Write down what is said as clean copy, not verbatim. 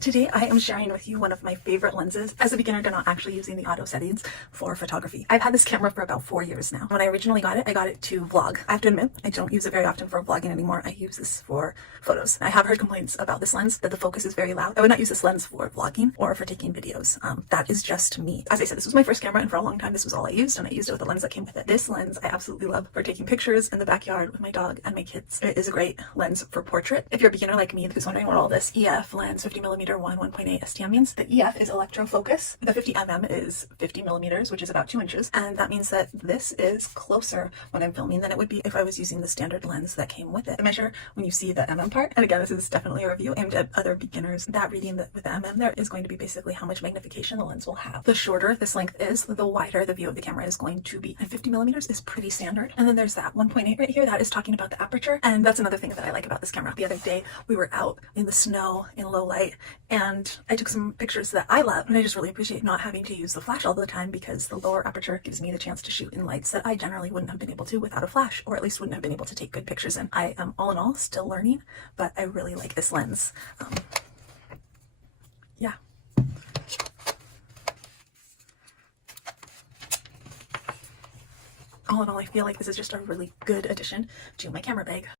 Today I am sharing with you one of my favorite lenses. As a beginner, you're not actually using the auto settings for photography. I've had this camera for about 4 years now. When I originally got it, I got it to vlog. I have to admit, I don't use it very often for vlogging anymore. I use this for photos. I have heard complaints about this lens, that the focus is very loud. I would not use this lens for vlogging or for taking videos. That is just me. As I said, this was my first camera, and for a long time this was all I used, and I used it with the lens that came with it. This lens I absolutely love for taking pictures in the backyard with my dog and my kids. It is a great lens for portrait. If you're a beginner like me who's wondering what all this EF lens 50mm 1.8 STM means, the EF is electro focus. The 50mm is 50mm, which is about 2 inches, and that means that this is closer when I'm filming than it would be if I was using the standard lens that came with it. I measure when you see the mm part, and again, this is definitely a review aimed at other beginners. That reading with the mm there is going to be basically how much magnification the lens will have. The shorter this length is, the wider the view of the camera is going to be. And 50mm is pretty standard. And then there's that 1.8 right here that is talking about the aperture, and that's another thing that I like about this camera. The other day we were out in the snow in low light, and I took some pictures that I love, and I just really appreciate not having to use the flash all the time, because the lower aperture gives me the chance to shoot in lights that I generally wouldn't have been able to without a flash, or at least wouldn't have been able to take good pictures in. I am all in all still learning, but I really like this lens. Yeah. All in all, I feel like this is just a really good addition to my camera bag.